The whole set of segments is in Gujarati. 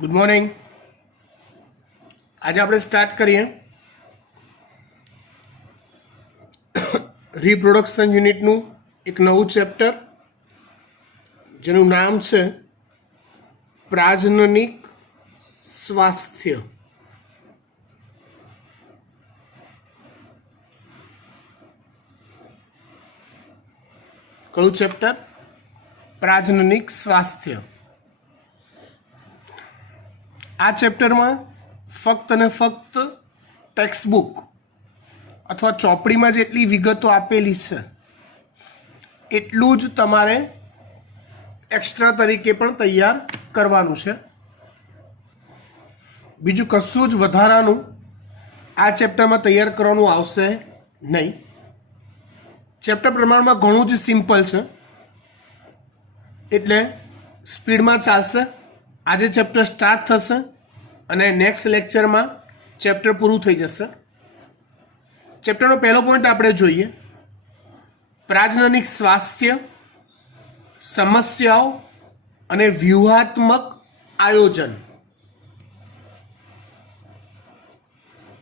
Good morning. આજે આપણે સ્ટાર્ટ કરીએ રિપ્રોડક્શન યુનિટનું એક નવું ચેપ્ટર જેનું નામ છે પ્રાજનનિક સ્વાસ્થ્ય. કયું ચેપ્ટર? પ્રાજનનિક સ્વાસ્થ્ય. આ ચેપ્ટરમાં ફક્ત અને ફક્ત ટેક્સ્ટબુક અથવા ચોપડીમાં જેટલી વિગતો આપેલી છે એટલું જ તમારે એક્સ્ટ્રા તરીકે પણ તૈયાર કરવાનું છે. બીજું કશું જ વધારાનું આ ચેપ્ટરમાં તૈયાર કરવાનું આવશે નહીં. ચેપ્ટર પ્રમાણમાં ઘણું જ સિમ્પલ છે એટલે સ્પીડમાં ચાલશે. આજે ચેપ્ટર સ્ટાર્ટ થશે અને નેક્સ્ટ લેક્ચરમાં ચેપ્ટર પૂરું થઈ જશે. ચેપ્ટરનો પહેલો પોઈન્ટ આપણે જોઈએ, પ્રાજનનિક સ્વાસ્થ્ય, સમસ્યાઓ અને વ્યૂહાત્મક આયોજન.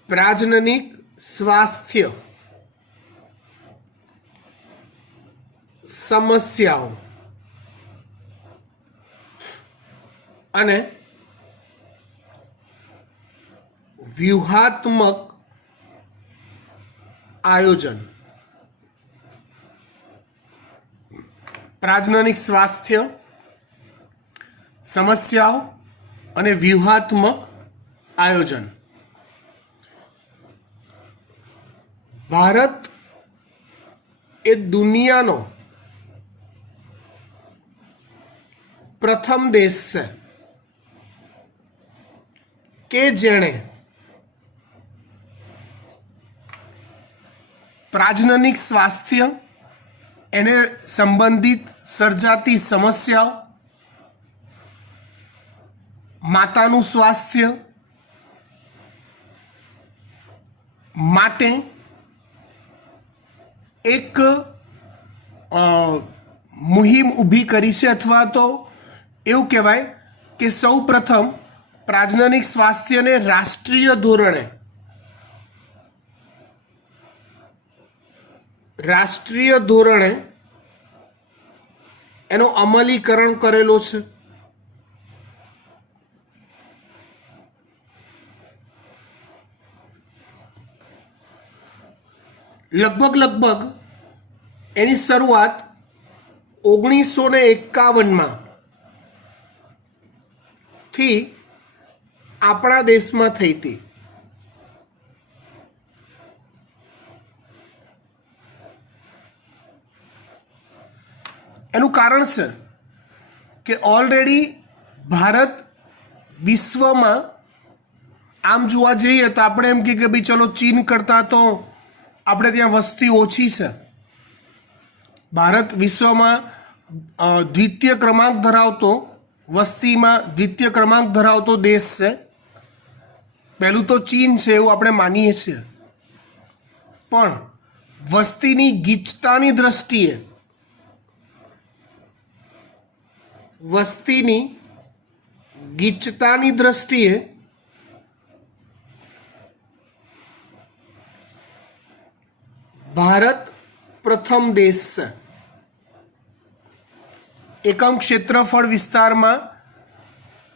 પ્રાજનનિક સ્વાસ્થ્ય, સમસ્યાઓ અને વ્યૂહાત્મક આયોજન. પ્રાજનનિક સ્વાસ્થ્ય, સમસ્યાઓ અને વ્યૂહાત્મક આયોજન. ભારત એ દુનિયાનો પ્રથમ દેશ છે કે જેણે પ્રાજનનિક સ્વાસ્થ્ય, એને સંબંધિત સર્જાતી સમસ્યાઓ, માતાનું સ્વાસ્થ્ય માટે એક મુહિમ ઊભી કરી છે, અથવા તો એવું કહેવાય કે સૌ પ્રથમ પ્રાજનનિક સ્વાસ્થ્યને રાષ્ટ્રીય ધોરણે એનો અમલીકરણ કરેલો છે. લગભગ એની શરૂઆત 1951 થી આપણા દેશમાં થઈ હતી. એનું કારણ છે કે ઓલરેડી ભારત વિશ્વમાં આમ જોવા જઈએ તો આપણે એમ કે ભાઈ ચલો ચીન કરતાં તો આપણે ત્યાં વસ્તી ઓછી છે. ભારત વિશ્વમાં દ્વિતીય ક્રમાંક ધરાવતો, વસ્તીમાં દ્વિતીય ક્રમાંક ધરાવતો દેશ છે. પહેલું તો ચીન છે એવું આપણે માનીએ છીએ, પણ વસ્તીની ગીચતાની દ્રષ્ટિએ ભારત પ્રથમ દેશ છે. એકમ ક્ષેત્રફળ વિસ્તારમાં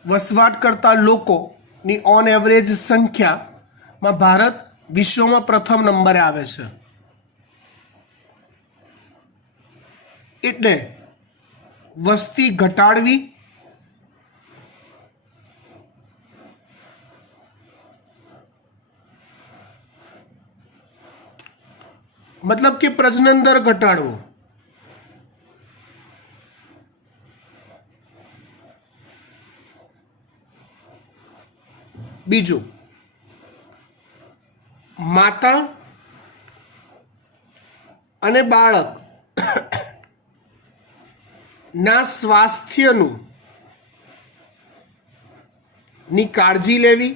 વસવાટ કરતા લોકોની ઓન એવરેજ સંખ્યામાં ભારત વિશ્વમાં પ્રથમ નંબરે આવે છે. એટલે વસ્તી ઘટાડવી, મતલબ કે પ્રજનન દર ઘટાડવો. બીજું, માતા અને બાળક ના સ્વાસ્થ્યનું ની કાળજી લેવી.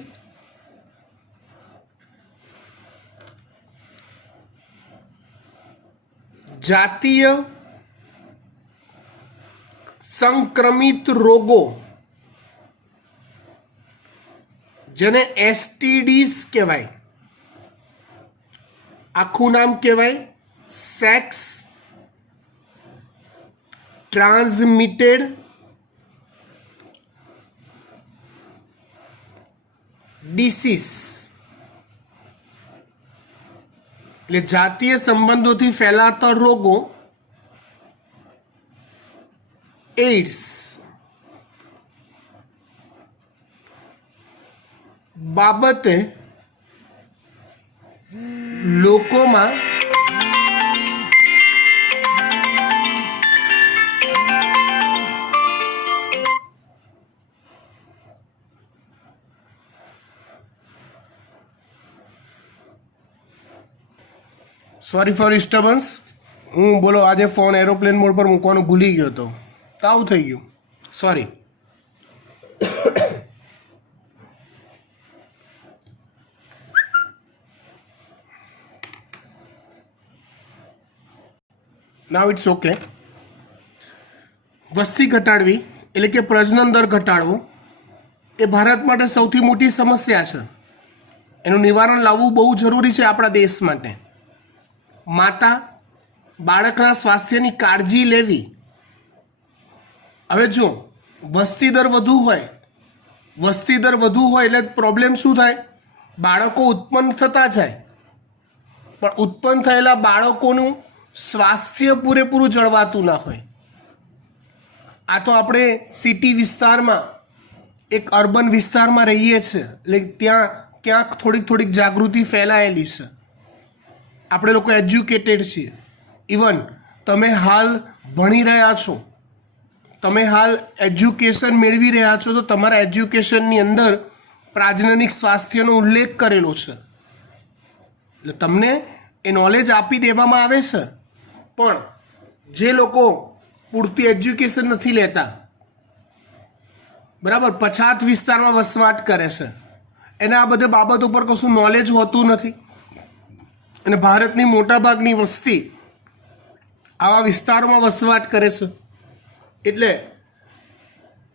જાતીય સંક્રમિત રોગો જેને STDs કહેવાય, આખું નામ કહેવાય સેક્સ ટ્રાન્સમિટેડ ડિસીઝ, એટલે જાતીય સંબંધોથી ફેલાતા રોગો, એઇડ્સ બાબતે લોકોમાં સોરી ફોર ડિસ્ટર્બન્સ, હું બોલો આજે ફોન એરોપ્લેન મોડ પર મૂકવાનું ભૂલી ગયો હતો, તાવ થઈ ગયું, સોરી. Now it's okay. વસ્તી ઘટાડવી એટલે કે પ્રજનન દર ઘટાડવો એ ભારત માટે સૌથી મોટી સમસ્યા છે. એનું નિવારણ લાવવું બહુ જરૂરી છે આપણા દેશ માટે. માતા બાળકના સ્વાસ્થ્યની કાળજી લેવી. હવે જો વસ્તી દર વધુ હોય એટલે પ્રોબ્લેમ શું થાય? બાળકો ઉત્પન્ન થતા જાય, પણ ઉત્પન્ન થયેલા બાળકોનું સ્વાસ્થ્ય પૂરેપૂરું જળવાતું ના હોય. આ તો આપણે સિટી વિસ્તારમાં, એક અર્બન વિસ્તારમાં રહીએ છીએ, એટલે ત્યાં ક્યાંક થોડીક જાગૃતિ ફેલાયેલી છે. આપણે લોકો એજ્યુકેટેડ છીએ. ઇવન તમે હાલ ભણી રહ્યા છો, તમે હાલ એજ્યુકેશન મેળવી રહ્યા છો, તો તમારા એજ્યુકેશનની અંદર પ્રાજનનિક સ્વાસ્થ્યનો ઉલ્લેખ કરેલો છે. એટલે તમને એ નોલેજ આપી દેવામાં આવે છે. પણ જે લોકો પૂરતી એજ્યુકેશન નથી લેતા, બરાબર, પછાત વિસ્તારમાં વસવાટ કરે છે, એને આ બધી બાબતો પર કશું નોલેજ હોતું નથી. અને ભારતની મોટાભાગની વસ્તી આવા વિસ્તારોમાં વસવાટ કરે છે. એટલે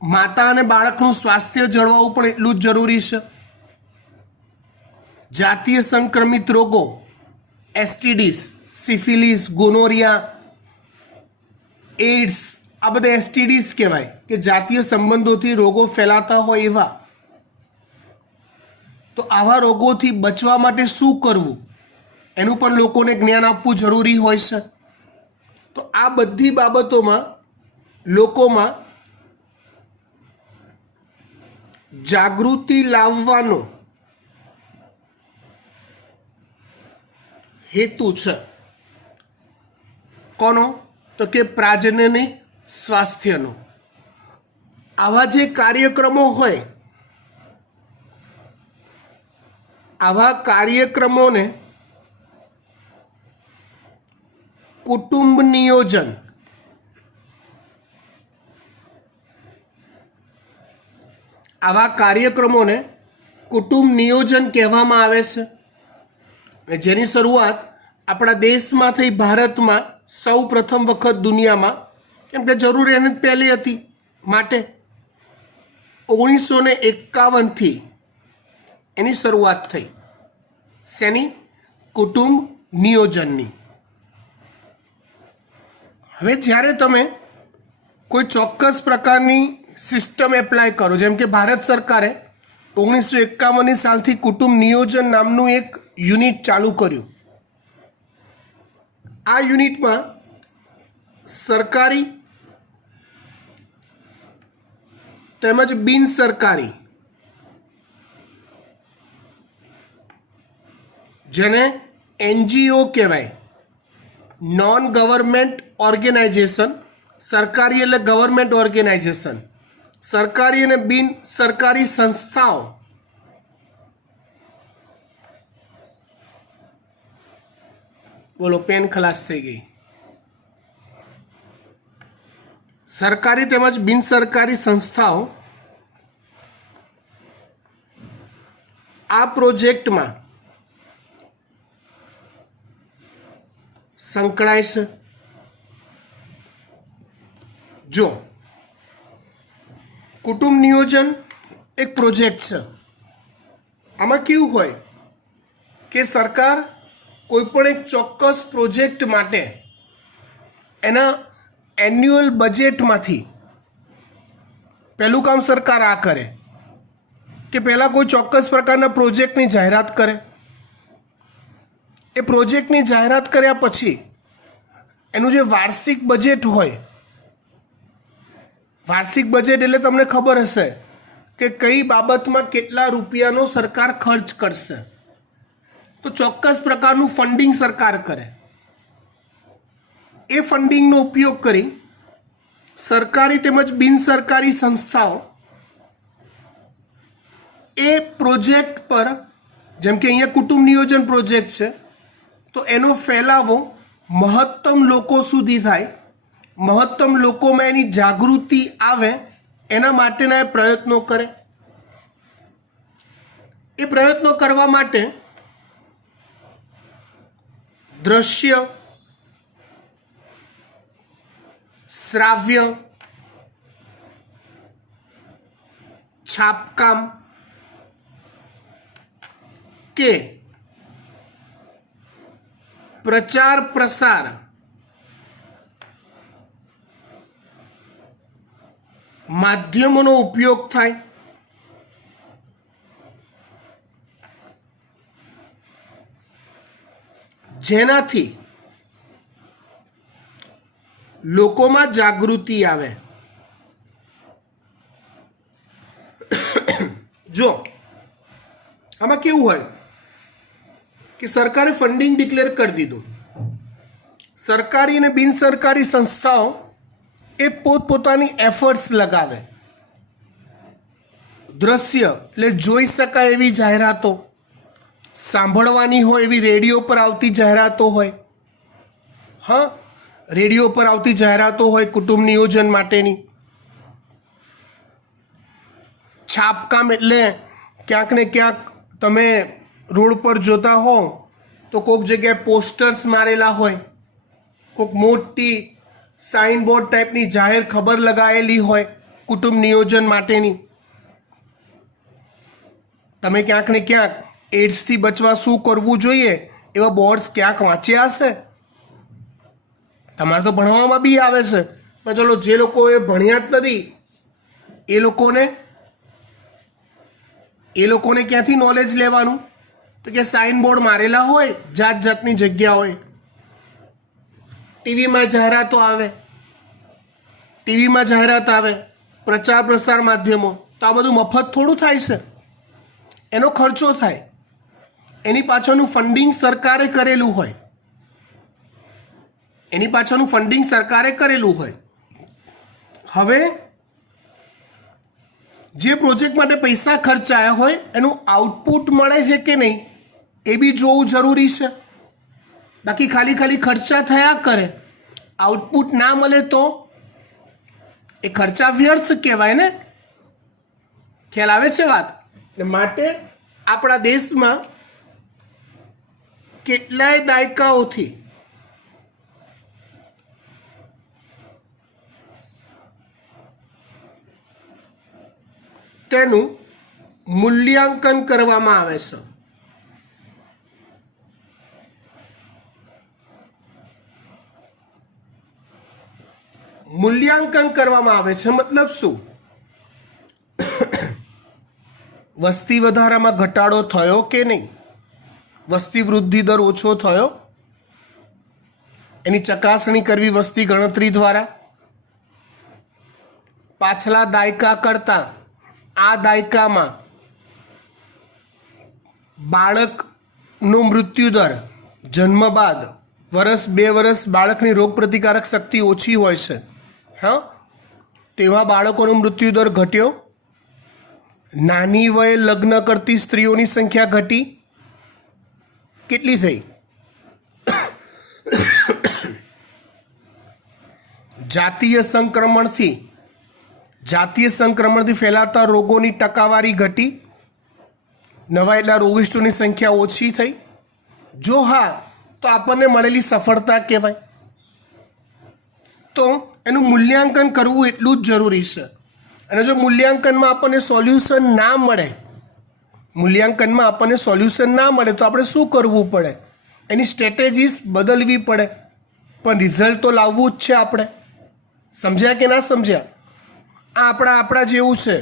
માતા અને બાળકનું સ્વાસ્થ્ય જળવાવું પણ એટલું જ જરૂરી છે. જાતીય સંક્રમિત રોગો, STDs, સિફિલિસ, ગોનોરિયા, એઇડ્સ, આ બધા STDs કહેવાય કે જાતીય સંબંધોથી રોગો ફેલાતા હોય એવા. તો આવા રોગોથી બચવા માટે શું કરવું એનું પણ લોકોને જ્ઞાન આપવું જરૂરી હોય છે. તો આ બધી બાબતોમાં લોકોમાં જાગૃતિ લાવવાનો હેતુ છે. કોનો? તો કે પ્રાજનનિક સ્વાસ્થ્યનો. આવા જે કાર્યક્રમો હોય, આવા કાર્યક્રમોને કુટુંબ નિયોજન, આવા કાર્યક્રમોને કુટુંબ નિયોજન કહેવામાં આવે છે. જેની શરૂઆત આપણા દેશમાં થઈ, ભારતમાં સૌ પ્રથમ વખત દુનિયામાં, કેમ કે જરૂર એને જ પહેલી હતી માટે 1951થી એની શરૂઆત થઈ. શેની? કુટુંબ નિયોજનની. હવે જ્યારે તમે કોઈ ચોક્કસ પ્રકારની સિસ્ટમ એપ્લાય કરો, જેમ કે ભારત સરકારે 1951ની સાલથી કુટુંબ નિયોજન નામનું એક યુનિટ ચાલુ કર્યું. આ યુનિટમાં સરકારી તેમજ બિન સરકારી, જેને NGO કહેવાય, નોન ગવર્મેન્ટ ઓર્ગેનાઇઝેશન, સરકારી એટલે ગવર્મેન્ટ ઓર્ગેનાઇઝેશન, સરકારી અને બિન સરકારી સંસ્થાઓ, બોલો પેન ખલાસ થઈ ગઈ. સરકારી તેમજ બિન સરકારી સંસ્થાઓ આ પ્રોજેક્ટમાં સંકળાય છે. જો કુટુંબ નિયોજન એક પ્રોજેક્ટ છે, આમાં કેવું હોય કે સરકાર કોઈપણ એક ચોક્કસ પ્રોજેક્ટ માટે એના એન્યુઅલ બજેટમાંથી પહેલું કામ સરકાર આ કરે કે પહેલાં કોઈ ચોક્કસ પ્રકારના પ્રોજેક્ટની જાહેરાત કરે. એ પ્રોજેક્ટની જાહેરાત કર્યા પછી એનું જે વાર્ષિક બજેટ હોય, વાર્ષિક બજેટ એટલે તમને ખબર હશે કે કઈ બાબતમાં કેટલા રૂપિયાનો સરકાર ખર્ચ કરશે. તો ચોક્કસ પ્રકારનું ફંડિંગ સરકાર કરે. એ ફંડિંગનો ઉપયોગ કરી સરકારી તેમજ બિનસરકારી સંસ્થાઓ એ પ્રોજેક્ટ પર, જેમ કે અહીંયા કુટુંબ નિયોજન પ્રોજેક્ટ છે, તો એનો ફેલાવો મહત્તમ લોકો સુધી થાય, મહત્તમ લોકોમાં એની જાગૃતિ આવે, એના માટેના એ પ્રયત્નો કરે. એ પ્રયત્નો કરવા માટે દ્રશ્ય, શ્રાવ્ય, છાપકામ કે પ્રચાર પ્રસાર માધ્યમોનો ઉપયોગ થાય. જેનાથી લોકોમાં જાગૃતિ આવે. જો આમાં કેવું હોય કે સરકારે ફંડિંગ ડિક્લેર કરી દીધું, સરકારી અને બિનસરકારી સંસ્થાઓ એ પોતપોતાની એફર્ટ્સ લગાવે. દ્રશ્ય એટલે જોઈ શકાય એવી જાહેરાતો, સાંભળવાની હોય એવી રેડિયો પર આવતી જાહેરાતો હોય, હા, રેડિયો પર આવતી જાહેરાતો હોય કુટુંબ નિયોજન માટેની. છાપકામ એટલે ક્યાંક ને ક્યાંક તમે રોડ પર જોતા હો તો કોઈક જગ્યાએ પોસ્ટર્સ મારેલા હોય, કોઈક મોટી સાઇનબોર્ડ ટાઈપની જાહેર ખબર લગાવેલી હોય કુટુંબ નિયોજન માટેની. તમે ક્યાંક ને ક્યાંક એડ્સથી બચવા શું કરવું જોઈએ એવા બોર્ડ્સ ક્યાંક વાંચ્યા હશે. તમારે તો ભણવામાં બી આવે છે, પણ ચલો જે લોકો એ ભણ્યા જ નથી એ લોકોને ક્યાંથી નોલેજ લેવાનું? તો કે સાઇનબોર્ડ મારેલા હોય જાત જાતની જગ્યા હોય, ટીવીમાં જાહેરાતો આવે, પ્રચાર પ્રસાર માધ્યમો. તો આ બધું મફત થોડું થાય છે, એનો ખર્ચો થાય. એની પાછળનું ફંડિંગ સરકારે કરેલું હોય, હવે જે પ્રોજેક્ટ માટે પૈસા ખર્ચાયા હોય એનું આઉટપુટ મળે છે કે નહીં એ બી જોવું જરૂરી છે. બાકી ખાલી ખર્ચા થયા કરે, આઉટપુટ ના મળે તો એ ખર્ચા વ્યર્થ કહેવાય ને. ખ્યાલ આવે છે વાત? માટે આપણા દેશમાં કેટલાય દાયકાઓથી તેનું મૂલ્યાંકન કરવામાં આવે છે. મૂલ્યાંકન કરવામાં આવે છે મતલબ શું? વસ્તી વધારામાં ઘટાડો થયો કે નહીં, વસ્તી વૃદ્ધિ દર ઓછો થયો, એની ચકાસણી કરવી વસ્તી ગણતરી દ્વારા. પાછલા દાયકા કરતાં આ દાયકામાં બાળકનો મૃત્યુદર જન્મ બાદ વર્ષ 2 વર્ષ બાળકની રોગપ્રતિકારક શક્તિ ઓછી હોય છે, હા, તેવા બાળકોનો મૃત્યુદર ઘટ્યો. નાની વયે લગ્ન કરતી સ્ત્રીઓની સંખ્યા ઘટી. કેટલી થઈ? જાતીય સંક્રમણથી ફેલાતા રોગોની ટકાવારી ઘટી. નવાયેલા રોગિષ્ઠોની સંખ્યા ઓછી થઈ. જો હા, તો આપણને મળેલી સફળતા કહેવાય. તો એનું મૂલ્યાંકન કરવું એટલું જ જરૂરી છે. અને જો મૂલ્યાંકનમાં આપણને સોલ્યુશન ના મળે મૂલ્યાંકનમાં આપણને સોલ્યુશન ના મળે તો આપણે શું કરવું પડે, એની સ્ટ્રેટેજીસ બદલવી પડે, પણ રિઝલ્ટ તો લાવવું જ છે આપણે. સમજ્યા કે ના સમજ્યા? આ આપણા જેવું છે.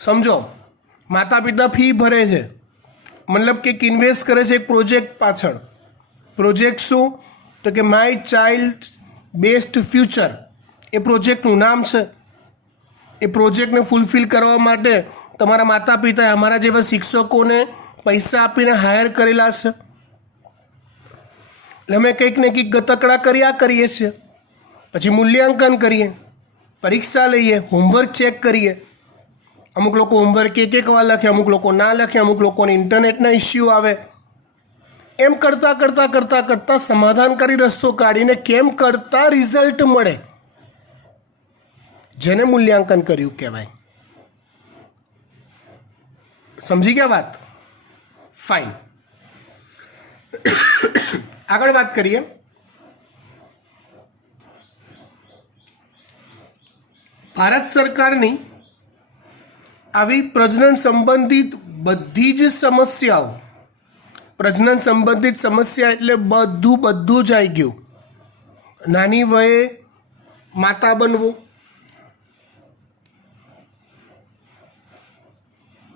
સમજો, માતા પિતા ફી ભરે છે, મતલબ કે ઇન્વેસ્ટ કરે છે એક પ્રોજેક્ટ પાછળ. પ્રોજેક્ટ શું? તો કે માય ચાઇલ્ડ બેસ્ટ ફ્યુચર, એ પ્રોજેક્ટનું નામ છે. એ પ્રોજેક્ટને ફૂલફિલ કરવા માટે તમારા માતા પિતાએ અમારા જેવા શિક્ષકોને પૈસા આપીને હાયર કરેલા છે. એટલે અમે કંઈક ને કંઈક ગતકડા કર્યા કરીએ છીએ. પછી મૂલ્યાંકન કરીએ, પરીક્ષા લઈએ, હોમવર્ક ચેક કરીએ. અમુક લોકો હોમવર્ક એક વાર લખે, અમુક લોકો ના લખે, અમુક લોકોને ઇન્ટરનેટના ઇસ્યુ આવે. એમ કરતાં સમાધાન કરી રસ્તો કાઢીને કેમ કરતાં રિઝલ્ટ મળે, જેને મૂલ્યાંકન કર્યું કહેવાય. સમજી ગયા વાત? ફાઇન. આગળ વાત કરીએ. ભારત સરકારની આવી પ્રજનન સંબંધિત બધી જ સમસ્યાઓ, પ્રજનન સંબંધિત સમસ્યા એટલે બધું જ આવી ગયું. નાની વયે માતા બનવું,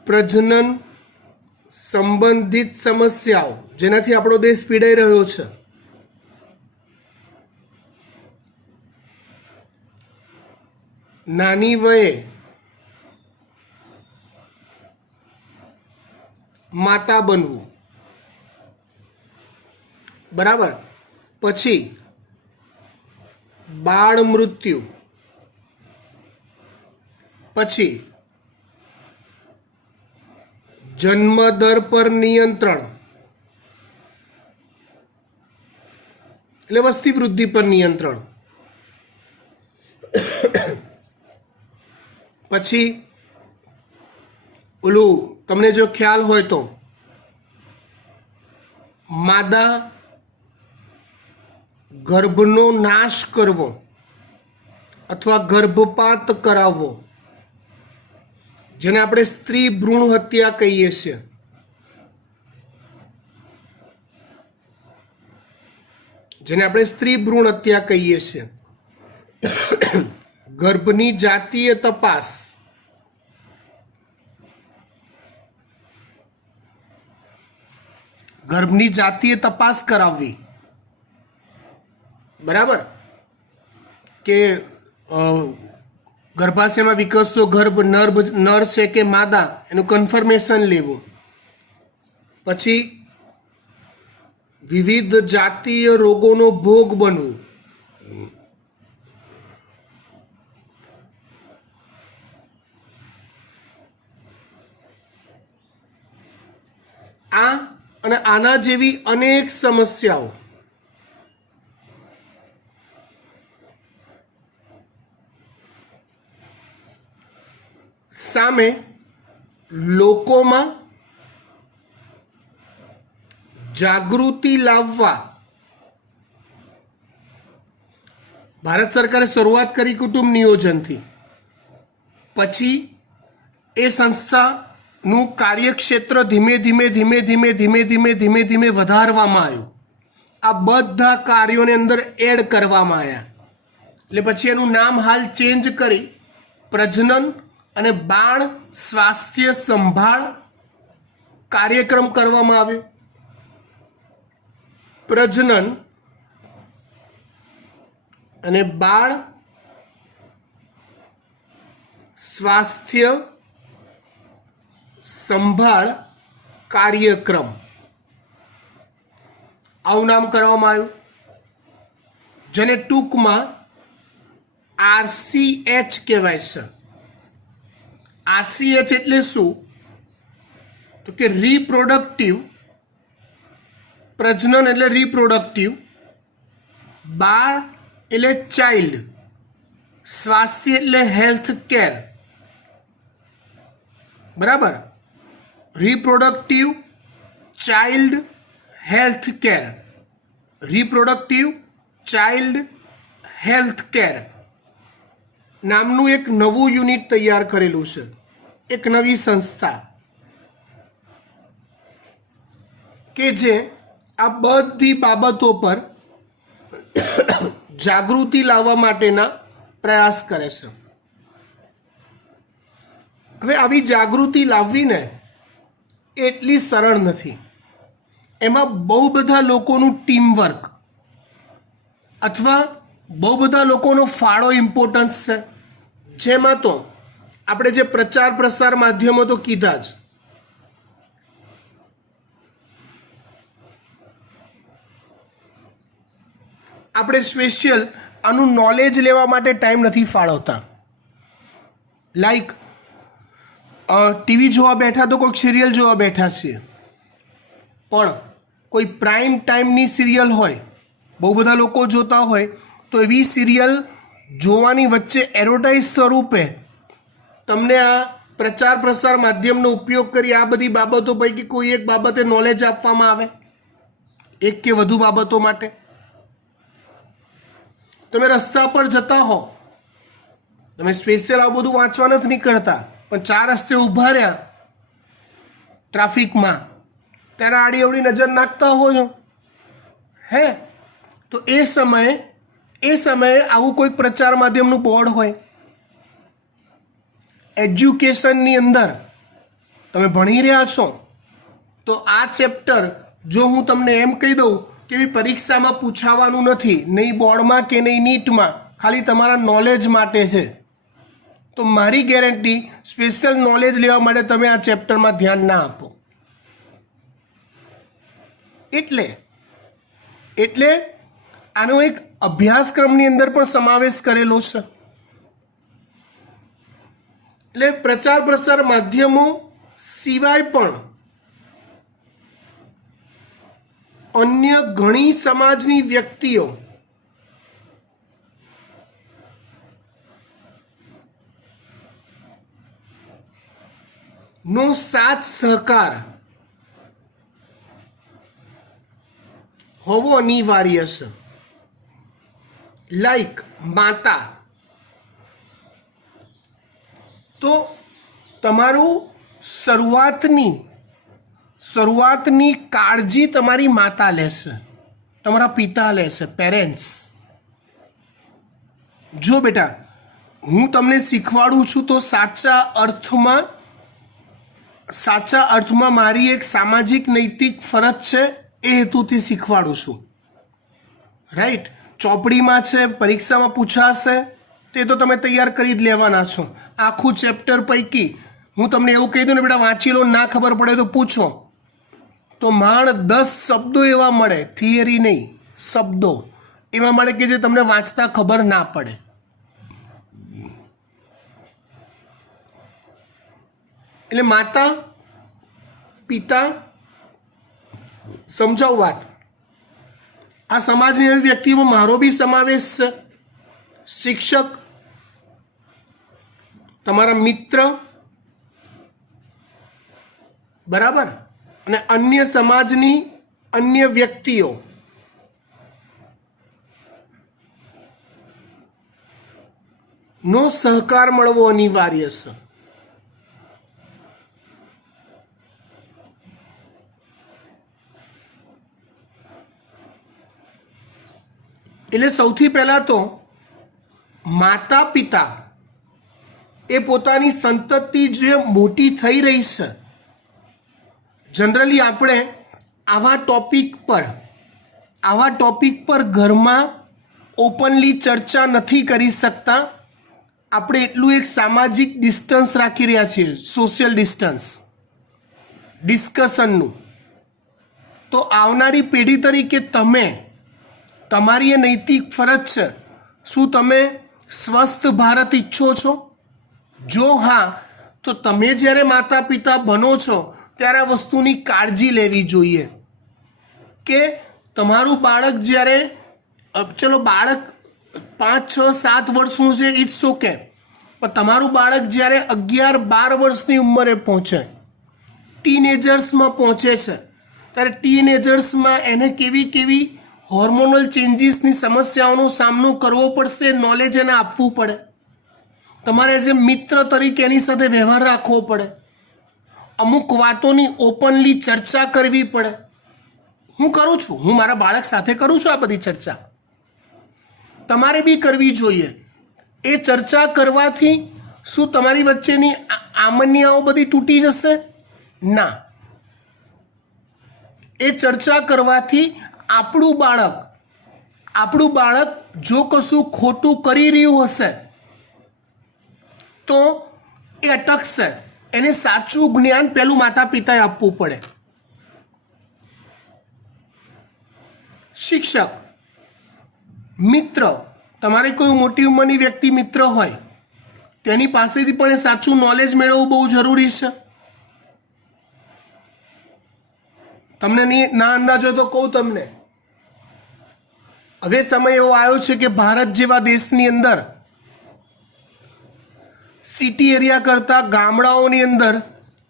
પ્રજનન સંબંધિત સમસ્યાઓ જેનાથી આપણો દેશ પીડાઈ રહ્યો છે, નાની વયે માતા બનવું, બરાબર. પછી બાળ મૃત્યુ, પછી જન્મદર પર નિયંત્રણ એટલે વસ્તી વૃદ્ધિ પર નિયંત્રણ, પછી ઓલું તમને જો ખ્યાલ હોય તો માદા ગર્ભનો નાશ કરવો અથવા ગર્ભપાત કરાવવો, જેને આપણે સ્ત્રી ભ્રૂણ હત્યા કહીએ છીએ. ગર્ભની જાતીય તપાસ, ગર્ભની જાતીય તપાસ કરાવવી, બરાબર. કે ગર્ભાશયમાં વિકસતો ગર્ભ નર છે કે માદા, એનું કન્ફર્મેશન લેવું. પછી વિવિધ જાતીય રોગોનો ભોગ બનવું, આ અને આના જેવી અનેક સમસ્યાઓ સામે લોકોમાં જાગૃતિ લાવવા ભારત સરકારે શરૂઆત કરી કુટુંબ નિયોજનથી. પછી એ સંસ્થાનું કાર્યક્ષેત્ર ધીમે ધીમે વધારવામાં આવ્યું. આ બધા કાર્યોને અંદર એડ કરવામાં આવ્યા. એટલે પછી એનું નામ હાલ ચેન્જ કરી પ્રજનન અને બાળ સ્વાસ્થ્ય સંભાળ કાર્યક્રમ કરવામાં આવ્યો. પ્રજનન અને બાળ સ્વાસ્થ્ય સંભાળ કાર્યક્રમ આવું નામ કરવામાં આવ્યું, જેને ટૂંકમાં RCH કહેવાય છે. RCH એટલે શું? તો કે રિપ્રોડક્ટિવ, પ્રજનન એટલે રિપ્રોડક્ટિવ, બાળ એટલે ચાઇલ્ડ, સ્વાસ્થ્ય એટલે હેલ્થ કેર, બરાબર. Reproductive, child, health care, reproductive, child, health care નામનું એક નવું યુનિટ તૈયાર કરેલું છે, એક નવી સંસ્થા. કે જે આ બધી બાબતો પર જાગૃતિ લાવવા માટેના પ્રયાસ કરે છે. હવે આવી જાગૃતિ લાવવીને એટલી સરળ નથી. એમાં બહુ બધા લોકોનું ટીમવર્ક અથવા બહુ બધા લોકોનો ફાળો ઇમ્પોર્ટન્સ છે. જેમાં તો આપણે જે પ્રચાર પ્રસાર માધ્યમો તો કીધા જ, આપણે સ્પેશિયલ આનું નોલેજ લેવા માટે ટાઈમ નથી ફાળવતા. લાઈક ટીવી જોવા બેઠા તો કોઈક સિરિયલ જોવા બેઠા છીએ, પણ કોઈ પ્રાઇમ ટાઈમની સિરિયલ હોય, બહુ બધા લોકો જોતા હોય, તો એવી સિરિયલ જોવાની વચ્ચે એડવર્ટાઇઝ સ્વરૂપે તમને આ પ્રચાર પ્રસાર માધ્યમનો ઉપયોગ કરી આ બધી બાબતો પૈકી કોઈ એક બાબતે નોલેજ આપવામાં આવે, એક કે વધુ બાબતો માટે. તમે રસ્તા પર જતા હો, તમે સ્પેશિયલ આવું બધું વાંચવા નથી નીકળતા, પણ 4 રસ્તે ઊભા રહ્યા ટ્રાફિકમાં, ત્યારે આડી અવડી નજર નાખતા હોય હે, તો એ સમયે આવું કોઈક પ્રચાર માધ્યમનું બોર્ડ હોય. એજ્યુકેશનની અંદર તમે ભણી રહ્યા છો તો આ ચેપ્ટર જો હું તમને એમ કહી દઉં કે એવી પરીક્ષામાં પૂછાવાનું નથી, નહીં બોર્ડમાં કે નહીં નીટમાં, ખાલી તમારા નોલેજ માટે છે, તો મારી ગેરંટી સ્પેશિયલ નોલેજ લેવા માટે તમે આ ચેપ્ટરમાં ધ્યાન ના આપો. એટલે આનો એક અભ્યાસક્રમની અંદર પણ સમાવેશ કરેલો છે. એટલે પ્રચાર પ્રસાર માધ્યમો સિવાય પણ અન્ય ઘણી સમાજની વ્યક્તિઓ નો સાથ સહકાર હોવો અનિવાર્ય છે. લાઈક માતા, તો તમારું શરૂઆતની કાળજી તમારી માતા લેશે, તમારા પિતા લેશે, પેરેન્ટ્સ. જો બેટા હું તમને શીખવાડું છું તો સાચા અર્થમાં મારી એક સામાજિક નૈતિક ફરજ છે, એ હેતુથી શીખવાડું છું. રાઈટ? ચોપડીમાં છે, પરીક્ષામાં પૂછાશે, તે તો તમે તૈયાર કરી જ લેવાના છો. આખું ચેપ્ટર પૈકી હું તમને એવું કહી દઉં ને બેટા વાંચી લો, ના ખબર પડે તો પૂછો, તો માંડ 10 શબ્દો એવા મળે, થિયરી નહીં, શબ્દો એવા મળે કે જે તમને વાંચતા ખબર ના પડે. એટલે માતા પિતા, સમજાવું વાત, આ સમાજની એવી વ્યક્તિઓમાં મારો બી સમાવેશ છે. શિક્ષક, તમારા મિત્ર, બરાબર, અને અન્ય સમાજની અન્ય વ્યક્તિઓ. નો સહકાર મળવો અનિવાર્ય છે. એટલે સૌથી પહેલાં તો માતા પિતા એ પોતાની સંતતિ જે મોટી થઈ રહી છે, જનરલી આપણે આવા ટોપિક પર ઘરમાં ઓપનલી ચર્ચા નથી કરી શકતા. આપણે એટલું એક સામાજિક ડિસ્ટન્સ રાખી રહ્યા છીએ, સોશિયલ ડિસ્ટન્સ ડિસ્કશનનું. તો આવનારી પેઢી તરીકે તમારી એ નૈતિક ફરજ છે. શું તમે સ્વસ્થ ભારત ઈચ્છો છો? જો હા, તો તમે જ્યારે માતા પિતા બનો છો ત્યારે આ વસ્તુની કાળજી લેવી જોઈએ કે તમારું બાળક જ્યારે, ચલો બાળક 5, 6, 7 વર્ષનું છે, ઇટ્સ ઓકે, પણ તમારું બાળક જ્યારે 11, 12 વર્ષની ઉંમરે પહોંચે, ટીનેજર્સમાં પહોંચે છે, ત્યારે ટીનેજર્સમાં એને કેવી હોર્મોનલ ચેન્જીસની સમસ્યાઓનો સામનો કરવો પડશે, નોલેજ એને આપવું પડે. તમારે એઝ એ મિત્ર તરીકે એની સાથે વ્યવહાર રાખવો પડે, અમુક વાતોની ઓપનલી ચર્ચા કરવી પડે. હું કરું છું, હું મારા બાળક સાથે કરું છું આ બધી ચર્ચા. તમારે બી કરવી જોઈએ. એ ચર્ચા કરવાથી શું તમારી વચ્ચેની આમન્યાઓ બધી તૂટી જશે? ના. એ ચર્ચા કરવાથી આપણું બાળક જો કશું ખોટું કરી રહ્યું હશે તો એ અટકશે. એને સાચું જ્ઞાન પહેલું માતા પિતાએ આપવું પડે. શિક્ષક, મિત્ર, તમારે કોઈ મોટી ઉંમરની વ્યક્તિ મિત્ર હોય તેની પાસેથી પણ એ સાચું નોલેજ મેળવવું બહુ જરૂરી છે. તમને ના અંદાજો તો કહું તમને. હવે સમય એવો આવ્યો છે કે ભારત જેવા દેશની અંદર સિટી એરિયા કરતાં ગામડાઓની અંદર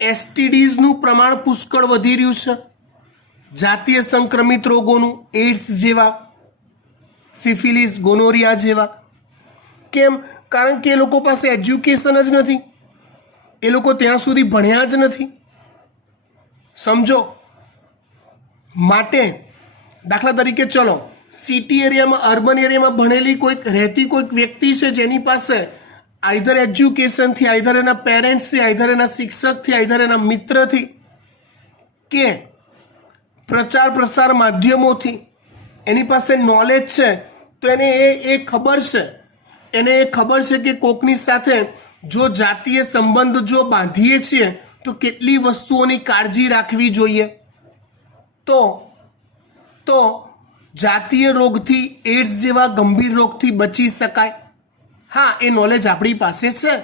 એસટીડીઝનું પ્રમાણ પુષ્કળ વધી રહ્યું છે. જાતીય સંક્રમિત રોગોનું, એડ્સ જેવા, સિફિલિસ, ગોનોરિયા જેવા. કેમ? કારણ કે એ લોકો પાસે એજ્યુકેશન જ નથી. એ લોકો ત્યાં સુધી ભણ્યા જ નથી. સમજો. માટે દાખલા તરીકે ચલો સિટી એરિયામાં, અર્બન એરિયામાં ભણેલી કોઈક વ્યક્તિ છે જેની પાસે આઈધર એજ્યુકેશનથી, આઈધર એના પેરેન્ટ્સથી, આઈધર એના શિક્ષકથી, આઈધર એના મિત્રથી કે પ્રચાર પ્રસાર માધ્યમોથી એની પાસે નોલેજ છે, તો એને એ ખબર છે કે કોકની સાથે જો જાતીય સંબંધ જો બાંધીએ છીએ તો કેટલી વસ્તુઓની કાળજી રાખવી જોઈએ. તો જાતીય રોગથી, એડ્સ જેવા ગંભીર રોગથી બચી શકાય. હા, એ નોલેજ આપણી પાસે છે.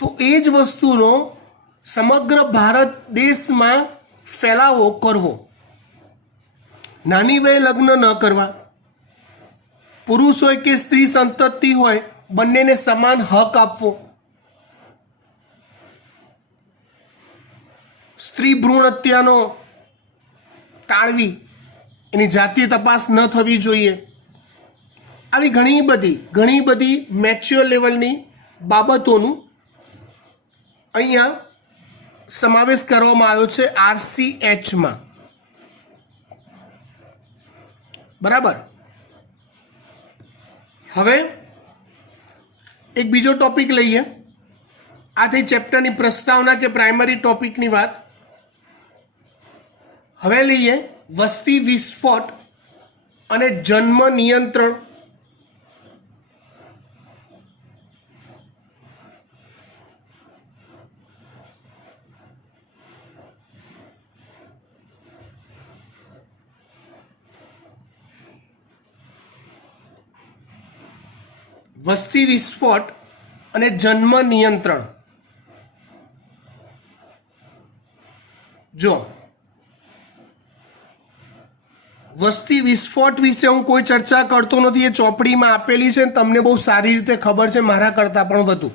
તો એ જ વસ્તુનો સમગ્ર ભારત દેશમાં ફેલાવો કરવો. નાની વયે લગ્ન ન કરવા. પુરુષ હોય કે સ્ત્રી સંતતિ હોય, બંનેને સમાન હક આપવો. સ્ત્રી ભ્રૂણ હત્યાનો ટાળવી, એની જાતીય તપાસ ન થવી જોઈએ. આવી ઘણી બધી મેચ્યોર લેવલની બાબતોનું અહીંયા સમાવેશ કરવામાં આવ્યો છે RCHમાં. બરાબર. હવે એક બીજો ટોપિક લઈએ. આ થઈ ચેપ્ટરની પ્રસ્તાવના કે પ્રાઇમરી ટોપિકની વાત. હવે લઈએ વસ્તી વિસ્ફોટ અને જન્મ નિયંત્રણ. વસ્તી વિસ્ફોટ અને જન્મ નિયંત્રણ. જો વસ્તી વિસ્ફોટ વિશે હું કોઈ ચર્ચા કરતો નથી, એ ચોપડીમાં આપેલી છે, તમને બહુ સારી રીતે ખબર છે, મારા કરતાં પણ વધુ.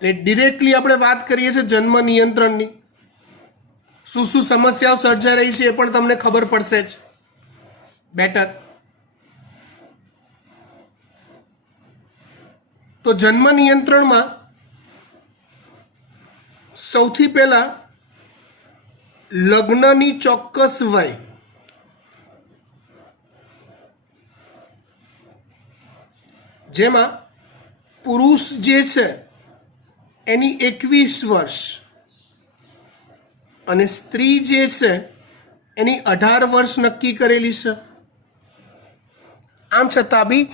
એટલે ડિરેક્ટલી આપણે વાત કરીએ છીએ જન્મ નિયંત્રણની. શું સમસ્યાઓ સર્જાઈ રહી છે એ પણ તમને ખબર પડશે જ બેટર. તો જન્મ નિયંત્રણમાં સૌથી પહેલા લગ્નની ચોક્કસ વય, જેમાં પુરુષ જે છે એની 21 વર્ષ અને સ્ત્રી જે છે એની 18 વર્ષ નક્કી કરેલી છે. આમ છતાં બી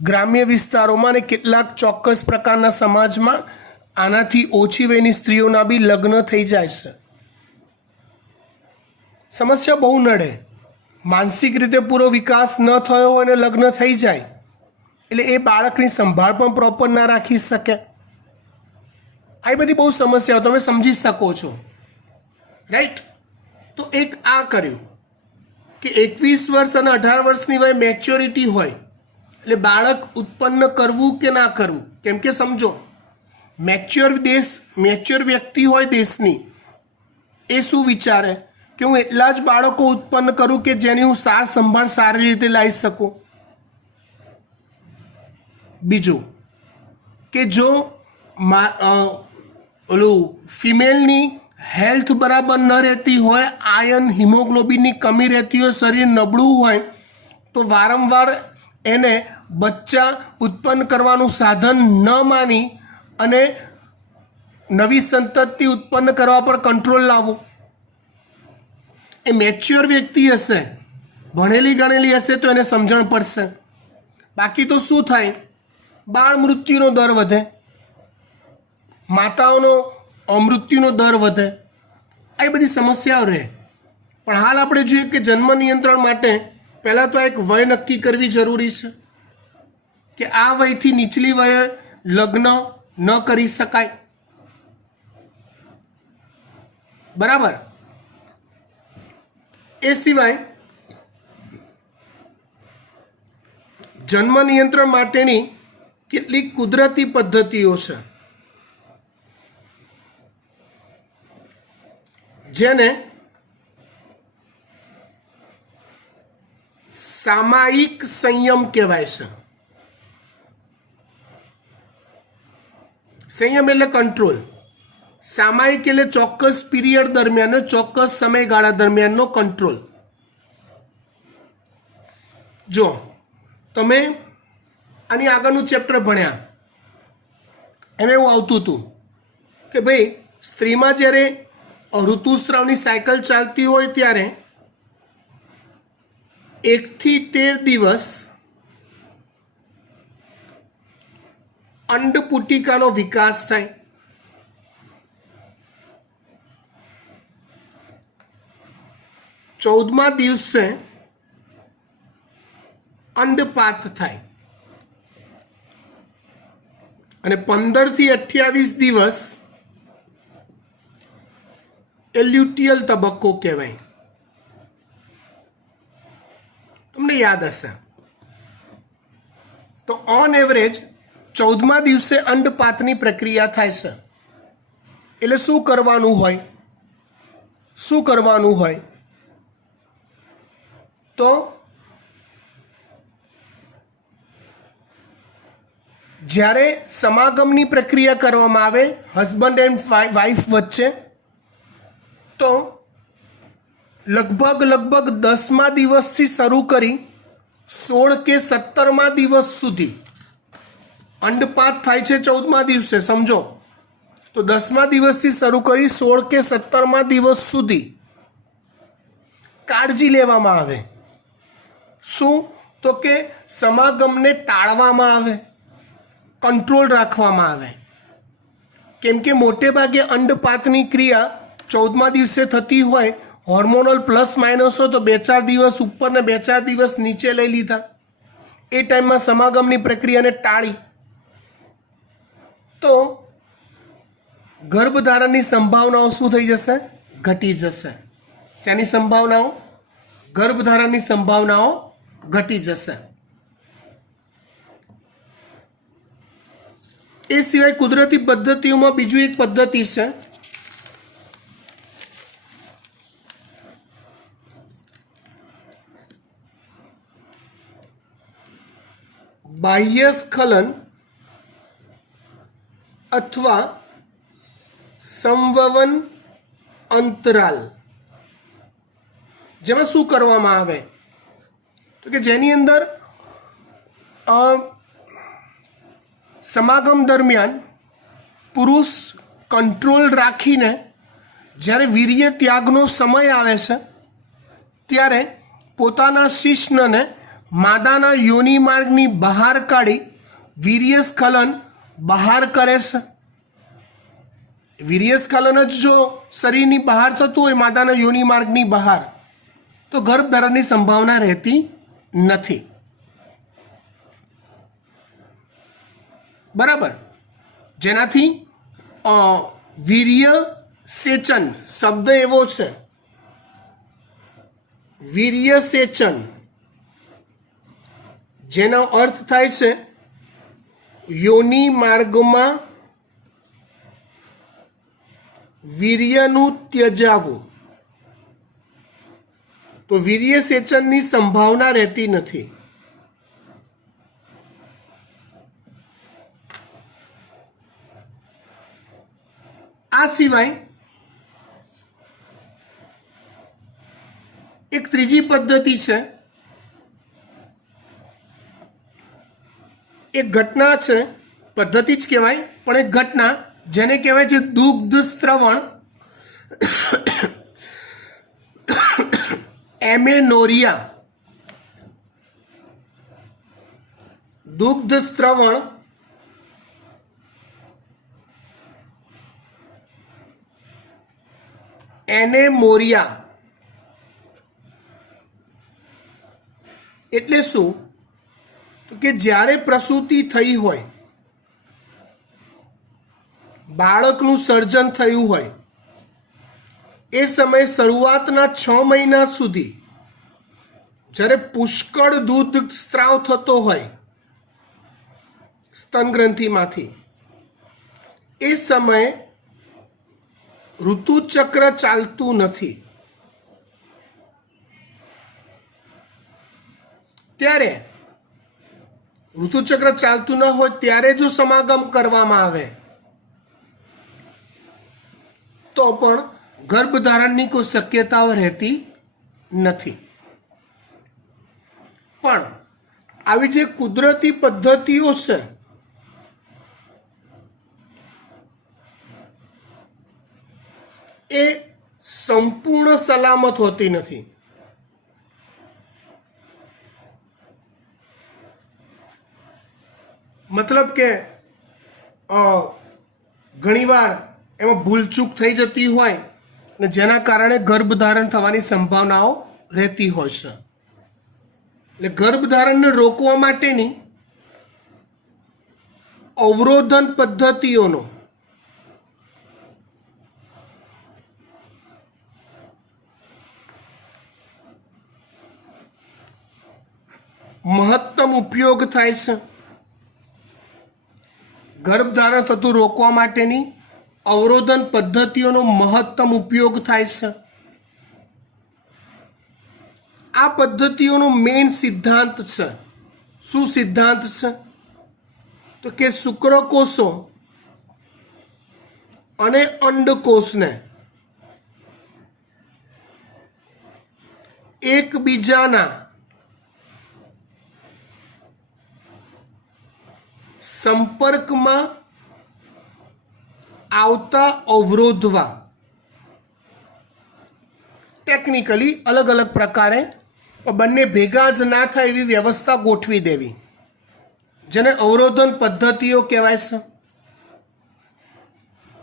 ગ્રામ્ય વિસ્તારોમાં અને કેટલાક ચોક્કસ પ્રકારના સમાજમાં આનાથી ઓછી વયની સ્ત્રીઓના બી લગ્ન થઈ જાય છે. સમસ્યા બહુ નડે. માનસિક રીતે પૂરો વિકાસ ન થયો હોય અને લગ્ન થઈ જાય એટલે એ બાળકની સંભાળ પણ પ્રોપર ના રાખી શકે. આ બધી બહુ સમસ્યાઓ તમે સમજી શકો છો, રાઈટ. તો એક આ કર્યું કે 21 વર્ષ અને 18 વર્ષની વય મેચ્યોરિટી હોય એટલે બાળક ઉત્પન્ન કરવું કે ના કરવું. કેમ કે સમજો, મેચ્યોર વ્યક્તિ હોય દેશની, એ શું વિચારે કે હું એટલા જ બાળકો ઉત્પન્ન કરું કે જેની હું સાર સંભાળ સારી રીતે લાવી શકું. બીજું કે જો ઓલું ફિમેલની હેલ્થ બરાબર ન રહેતી હોય, આયર્ન હિમોગ્લોબિનની કમી રહેતી હોય, શરીર નબળું હોય, તો વારંવાર એને બચ્ચા ઉત્પન્ન કરવાનું સાધન ન માની અને નવી સંતતિ ઉત્પન્ન કરવા પર કંટ્રોલ લાવવો. એ મેચ્યોર વ્યક્તિ હશે, ભણેલી ગણેલી હશે તો એને સમજણ પડશે. બાકી તો શું થાય? બાળ મૃત્યુનો દર વધે, માતાઓનો મૃત્યુનો દર વધે, આ બધી સમસ્યાઓ રહે. પણ હાલ આપણે જોઈએ કે જન્મ નિયંત્રણ માટે પહેલાં તો એક વય નક્કી કરવી જરૂરી છે કે આ વયથી નીચલી વયે લગ્ન ન કરી શકાય. બરાબર. એ સિવાય જન્મ નિયંત્રણ માટેની કેટલીક કુદરતી પદ્ધતિઓ છે જેને સામાયિક સંયમ કહેવાય છે. સંયમ એટલે કંટ્રોલ, સામાયિક એટલે ચોક્કસ પીરિયડ દરમિયાન, ચોક્કસ સમયગાળા દરમિયાનનો કંટ્રોલ. જો તમે આની આગળનું ચેપ્ટર ભણ્યા એમાં એવું આવતું હતું કે ભાઈ સ્ત્રીમાં જ્યારે ઋતુસ્રાવની સાયકલ ચાલતી હોય ત્યારે 1 થી 13 દિવસ અંડપુટિકાનો વિકાસ થાય. 14મા દિવસે અંડપાત થાય અને 15 થી 28 દિવસ એ લ્યુટિયલ તબક્કો કહેવાય. તમને યાદ હશે. તો ઓન એવરેજ 14મા દિવસે અંડપાતની પ્રક્રિયા થાય છે. એટલે શું કરવાનું હોય? શું કરવાનું હોય? તો જ્યારે સમાગમની પ્રક્રિયા કરવામાં આવે હસબન્ડ એન્ડ વાઈફ વચ્ચે, તો લગભગ 10મા દિવસથી શરૂ કરી 16 કે 17મા દિવસ સુધી અંડપાત થાય છે. 14મા દિવસે સમજો તો 10મા દિવસથી શરૂ કરી 16 કે 17મા દિવસ સુધી કાળજી લેવામાં આવે. શું? તો કે સમાગમને ટાળવામાં આવે, કંટ્રોલ રાખવામાં આવે. કેમ કે મોટે ભાગે અંડપાતની ક્રિયા 14મા દિવસે થતી હોય, હોર્મોનલ પ્લસ માઇનસ હોય તો 2-4 દિવસ ઉપર ને 2-4 દિવસ નીચે લઈ લીધા. એ ટાઈમમાં સમાગમની પ્રક્રિયાને ટાળી તો ગર્ભધારણની સંભાવનાઓ શું થઈ જશે? ઘટી જશે. શેની સંભાવનાઓ? ગર્ભધારણની સંભાવનાઓ ઘટી જશે. એ સિવાય કુદરતી પદ્ધતિઓમાં બીજું એક પદ્ધતિ છે બાહ્ય સ્ખલન અથવા સંવહન અંતરાલ. જેમાં શું કરવામાં આવે તો કે જેની અંદર સમાગમ દરમિયાન પુરુષ કંટ્રોલ રાખીને જ્યારે વીર્ય ત્યાગનો સમય આવે છે ત્યારે પોતાના શિશ્નને માદાના યોનિ માર્ગની બહાર કાઢી વીર્ય સ્ખલન બહાર કરે છે. વીર્ય સ્ખલન જ જો શરીરની બહાર થતું હોય, માદાના યોનિ માર્ગની બહાર, તો ગર્ભધારણની સંભાવના રહેતી નથી. બરાબર. જેનાથી વીર્ય સેચન શબ્દ એવો છે, વીર્ય સેચન, જેનો અર્થ થાય છે યોનિ માર્ગમાં વીર્યનું ત્યજાવું. તો વીર્ય સેચનની સંભાવના રહેતી નથી. આ સિવાય ત્રીજી પદ્ધતિ છે, એક ઘટના છે, પદ્ધતિ જ કહેવાય પણ એક ઘટના, જેને કહેવાય છે દુગ્ધ સ્ત્રવણ એમેનોરિયા. દુગ્ધ સ્ત્રવણ એનેમોરિયા એટલે શું? તો કે જ્યારે પ્રસૂતિ થઈ હોય, બાળકનું સર્જન થયું હોય, એ સમયે શરૂઆતના 6 મહિના સુધી જ્યારે પુષ્કળ દૂધ સ્ત્રાવ થતો હોય સ્તનગ્રંથિમાંથી, એ સમયે ઋતુચક્ર ચાલતું નથી. ત્યારે ઋતુચક્ર ચાલતું ન હોય ત્યારે જો સમાગમ કરવામાં આવે તો પણ ગર્ભધારણની કોઈ શક્યતાઓ રહેતી નથી. પણ આવી જે કુદરતી પદ્ધતિઓ છે એ સંપૂર્ણ સલામત હોતી નથી. મતલબ કે ઘણીવાર એમાં ભૂલચૂક થઈ જતી હોય ને જેના કારણે ગર્ભધારણ થવાની સંભાવનાઓ રહેતી હોય છે. એટલે ગર્ભધારણને રોકવા માટેની અવરોધન પદ્ધતિઓનો મહત્તમ ઉપયોગ થાય છે. ગર્ભધારણ થતું રોકવા માટેની અવરોધન પદ્ધતિઓનો મહત્તમ ઉપયોગ થાય છે. આ પદ્ધતિઓનો મેઇન સિદ્ધાંત છે. શું સિદ્ધાંત છે? તો કે શુક્રકોષો અને અંડકોષને એકબીજાના સંપર્કમાં આવતા અવરોધવા, ટેકનિકલી અલગ અલગ પ્રકારે બંને ભેગા જ ના થાય એવી વ્યવસ્થા ગોઠવી દેવી, જેને અવરોધન પદ્ધતિઓ કહેવાય છે.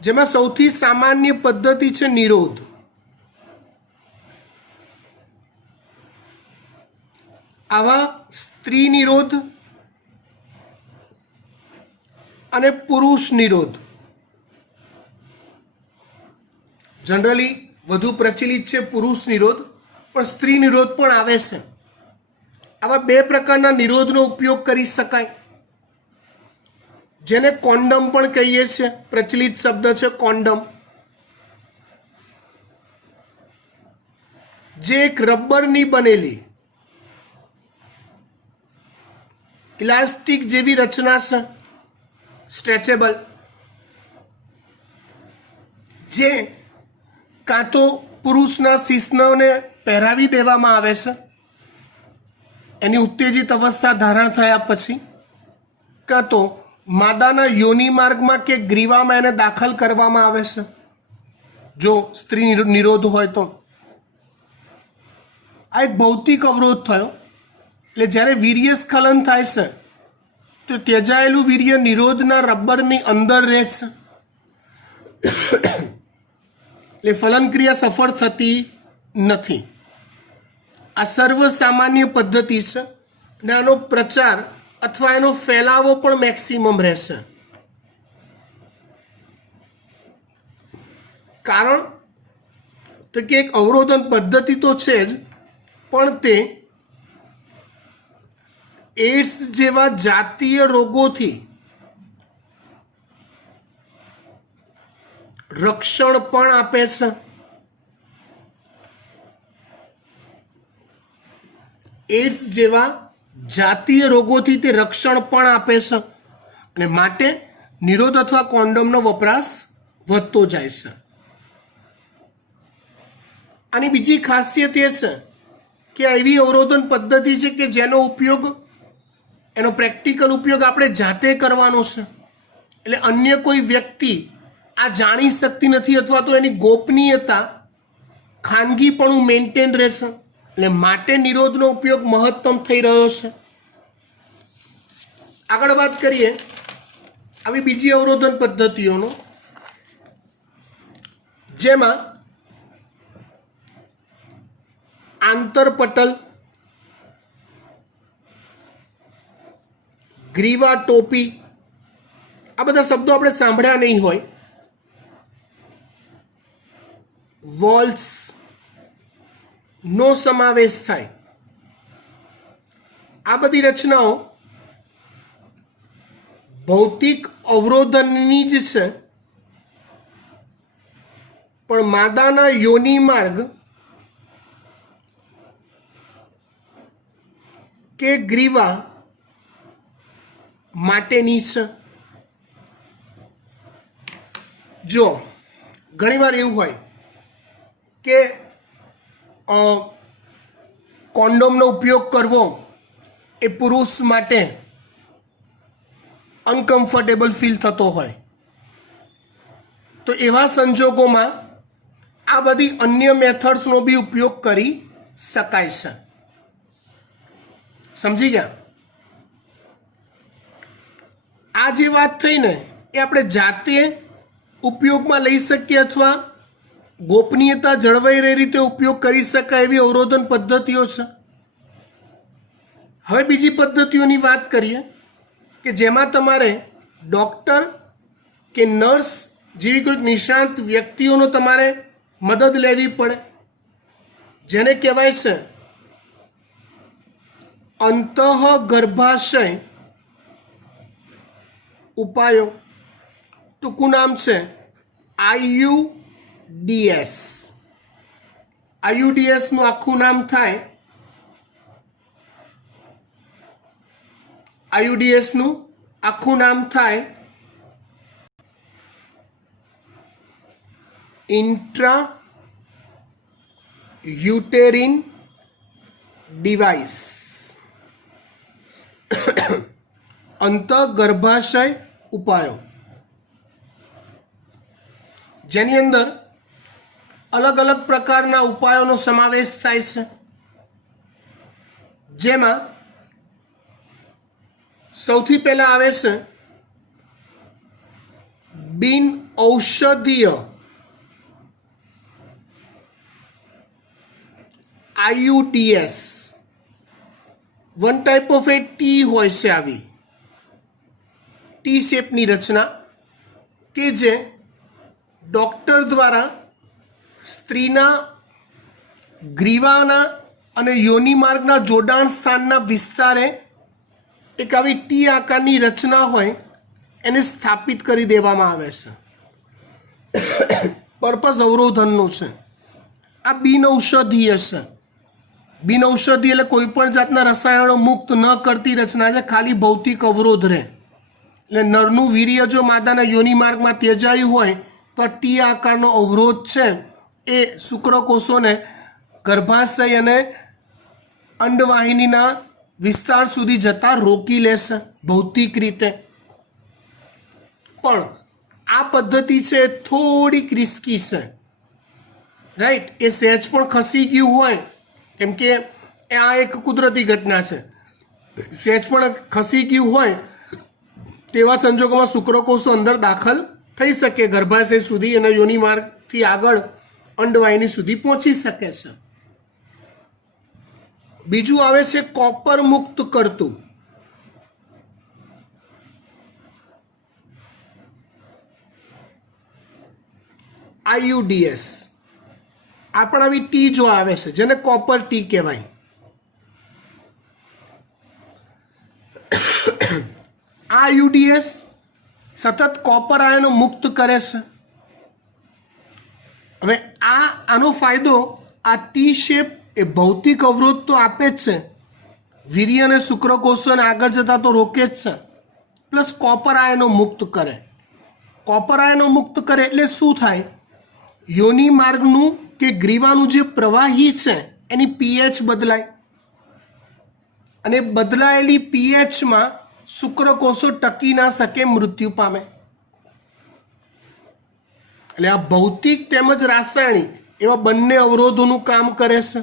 જેમાં સૌથી સામાન્ય પદ્ધતિ છે નિરોધ. આવા સ્ત્રી નિરોધ અને પુરુષ નિરોધ જનરલી વધુ પ્રચલિત છે. પુરુષ નિરોધ, પણ સ્ત્રી નિરોધ પણ આવે છે. આવા 2 પ્રકારના નિરોધનો ઉપયોગ કરી શકાય, જેને કોન્ડમ પણ કહીએ છીએ. પ્રચલિત શબ્દ છે કોન્ડમ, જે એક રબરની બનેલી ઇલાસ્ટિક જેવી રચના છે, સ્ટ્રેચેબલ, જે કાં તો પુરુષના શિશ્નને પહેરાવી દેવામાં આવે છે એની ઉત્તેજિત અવસ્થા ધારણ થયા પછી, કાં તો માદાના યોનિ માર્ગમાં કે ગ્રીવામાં એને દાખલ કરવામાં આવે છે જો સ્ત્રી નિરોધ હોય તો. આ એક ભૌતિક અવરોધ થયો. એટલે જ્યારે વીર્ય સ્ખલન થાય છે તો ત્યજાયેલું વીર્ય નિરોધના રબરની અંદર રહે છે, એટલે ફલનક્રિયા સફળ થતી નથી. આ સર્વસામાન્ય પદ્ધતિ છે અને આનો પ્રચાર અથવા એનો ફેલાવો પણ મેક્સિમમ રહેશે. કારણ તો કે એક અવરોધન પદ્ધતિ તો છે જ, પણ તે એડ્સ જેવા જાતીય રોગોથી રક્ષણ પણ આપે છે. એડ્સ જેવા જાતીય રોગોથી તે રક્ષણ પણ આપે છે અને માટે નિરોધ અથવા કોન્ડોમનો વપરાશ વધતો જાય છે. આની બીજી ખાસિયત એ છે કે એવી અવરોધન પદ્ધતિ છે કે જેનો ઉપયોગ, એનો પ્રેક્ટિકલ ઉપયોગ આપણે જાતે કરવાનો છે, એટલે અન્ય કોઈ વ્યક્તિ આ જાણી શકતી નથી, અથવા તો એની ગોપનીયતા, ખાનગીપણું મેન્ટેન રહેશે, એટલે માટે નિરોધનો ઉપયોગ મહત્તમ થઈ રહ્યો છે. આગળ વાત કરીએ આવી બીજી અવરોધન પદ્ધતિઓનો, જેમાં આંતરપટલ, ગ્રીવા ટોપી, આ બધા શબ્દો આપણે સાંભળ્યા નહીં હોય. વોલ્સ નો સમાવેશ થાય. આ બધી રચનાઓ ભૌતિક અવરોધનની જ છે, પણ માદાના યોનિ માર્ગ કે ગ્રીવા માટેની છે. જો ઘણીવાર એવું હોય કે કોન્ડોમનો ઉપયોગ કરવો એ પુરુષ માટે અનકમ્ફર્ટેબલ ફીલ થતો હોય, તો એવા સંજોગોમાં આ બધી અન્ય મેથડ્સનો બી ઉપયોગ કરી શકાય છે. સમજી ગયા? આ જે વાત થઈ ને એ આપણે જાતે ઉપયોગમાં લઈ શકીએ, અથવા ગોપનીયતા જળવાઈ રહે રીતે ઉપયોગ કરી શકાય એવી અવરોધન પદ્ધતિઓ છે. હવે બીજી પદ્ધતિઓની વાત કરીએ કે જેમાં તમારે ડૉક્ટર કે નર્સ જેવી કોઈ નિષ્ણાંત વ્યક્તિઓનો તમારે મદદ લેવી પડે, જેને કહેવાય છે અંતઃગર્ભાશય ઉપાયો. ટૂંકું નામ છે IUDS. IUDS નું આખું નામ થાય, IUDS નું આખું નામ થાય ઇન્ટ્રા યુટેરિન ડિવાઇસ. અંતઃગર્ભાશય ઉપાયો, જેની અંદર અલગ અલગ પ્રકારના ઉપાયોનો સમાવેશ થાય છે, જેમાં સૌથી પહેલા આવે છે બિન ઔષધીય IUDS. One type of A T હોય છે, આવી ટી શેપની રચના કે જે ડૉક્ટર દ્વારા સ્ત્રીના ગ્રીવાના અને યોનિ માર્ગના જોડાણ સ્થાનના વિસ્તારે એક આવી ટી આકારની રચના હોય એને સ્થાપિત કરી દેવામાં આવે છે. પર્પઝ અવરોધનનો છે. આ બિનઔષધીય છે. બિનઔષધીય એટલે કોઈ પણ જાતના રસાયણો મુક્ત ન કરતી રચના છે, ખાલી ભૌતિક અવરોધ રહે. એટલે નરનું વીર્ય જો માદાના યોનિ માર્ગમાં ત્યજાયું હોય તો આ ટી આકારનો અવરોધ છે એ શુક્રકોષોને ગર્ભાશય અને અંડવાહિનીના વિસ્તાર સુધી જતા રોકી લેશે ભૌતિક રીતે. પણ આ પદ્ધતિ છે થોડીક રિસ્કી છે, રાઈટ? એ સહેજ પણ ખસી ગયું હોય, કેમ કે આ એક કુદરતી ઘટના છે, સહેજ પણ ખસી ગયું હોય તેવા સંજોગોમાં શુક્રકોષો અંદર દાખલ થઈ શકે ગર્ભાશય સુધી અને યોનિ માર્ગથી આગળ અંડવાહિની સુધી પહોંચી શકે છે. બીજું આવે છે કોપર મુક્ત કરતું. IUDS. આ પણ આવી ટી જો આવે છે જેને કોપર ટી કહેવાય. આ IUDS સતત કોપર આયનો મુક્ત કરે છે. હવે આનો ફાયદો, આ ટી શેપ એ ભૌતિક અવરોધ તો આપે જ છે, વીર્ય અને શુક્રકોષોને આગળ જતા તો રોકે જ છે, પ્લસ કોપર આયનો મુક્ત કરે. કોપર આયનો મુક્ત કરે એટલે શું થાય? યોનિ માર્ગનું કે ગ્રીવાનું જે પ્રવાહી છે એની પીએચ બદલાય અને બદલાયેલી પીએચમાં શુક્રકોષો ટકી ના શકે, મૃત્યુ પામે. એટલે આ ભૌતિક તેમજ રાસાયણિક એવા બંને અવરોધોનું કામ કરે છે.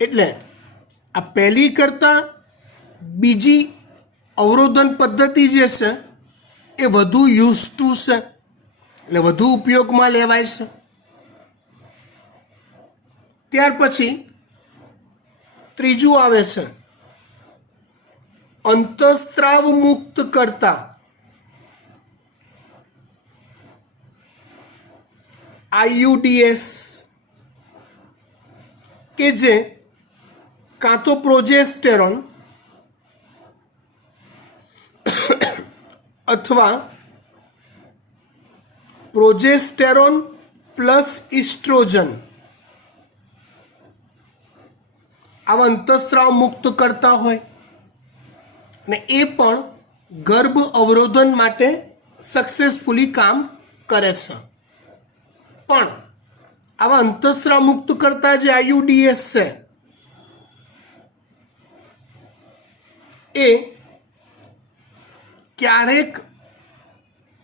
એટલે આ પહેલી કરતાં બીજી અવરોધન પદ્ધતિ જે છે એ વધુ યુઝ ટુ છે, એટલે વધુ ઉપયોગમાં લેવાય છે. ત્યાર પછી ત્રીજું આવે છે અંતઃસ્ત્રાવ મુક્ત કરતા IUDs, કે જે કાં તો પ્રોજેસ્ટેરોન અથવા પ્રોજેસ્ટેરોન પ્લસ ઇસ્ટ્રોજન આવા અંતઃસ્ત્રાવ મુક્ત કરતા હોય, અને એ પણ ગર્ભ અવરોધન માટે સક્સેસફુલી કામ કરે છે. પણ આવા અંતઃસ્ત્રાવ મુક્ત કરતા જે IUDs છે એ ક્યારેક